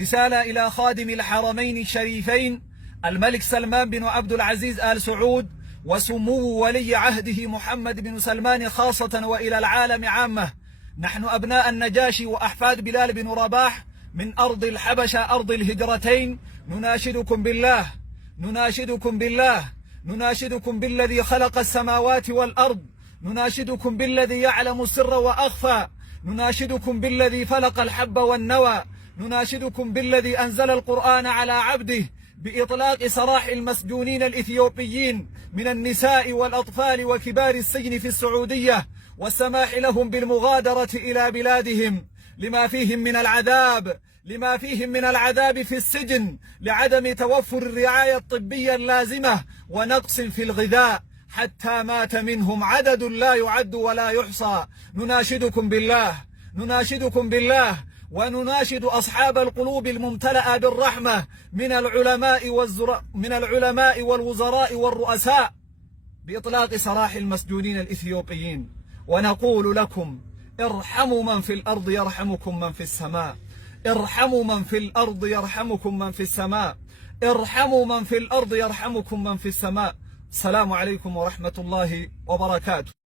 رسالة إلى خادم الحرمين الشريفين الملك سلمان بن عبد العزيز آل سعود وسمو ولي عهده محمد بن سلمان خاصة وإلى العالم عامة. نحن أبناء النجاشي وأحفاد بلال بن رباح من أرض الحبشة أرض الهجرتين نناشدكم بالله، نناشدكم بالله، نناشدكم بالذي خلق السماوات والأرض، نناشدكم بالذي يعلم السر وأخفى، نناشدكم بالذي فلق الحب والنوى، نناشدكم بالذي أنزل القرآن على عبده بإطلاق سراح المسجونين الإثيوبيين من النساء والأطفال وكبار السجن في السعودية، والسماح لهم بالمغادرة إلى بلادهم لما فيهم من العذاب في السجن لعدم توفر الرعاية الطبية اللازمة ونقص في الغذاء، حتى مات منهم عدد لا يعد ولا يحصى. نناشدكم بالله، نناشدكم بالله، ونناشد أصحاب القلوب الممتلئة بالرحمة من العلماء والوزراء والرؤساء بإطلاق سراح المسجونين الإثيوبيين، ونقول لكم: ارحموا من في الأرض يرحمكم من في السماء، ارحموا من في الأرض يرحمكم من في السماء، ارحموا من في الأرض يرحمكم من في السماء. السلام عليكم ورحمة الله وبركاته.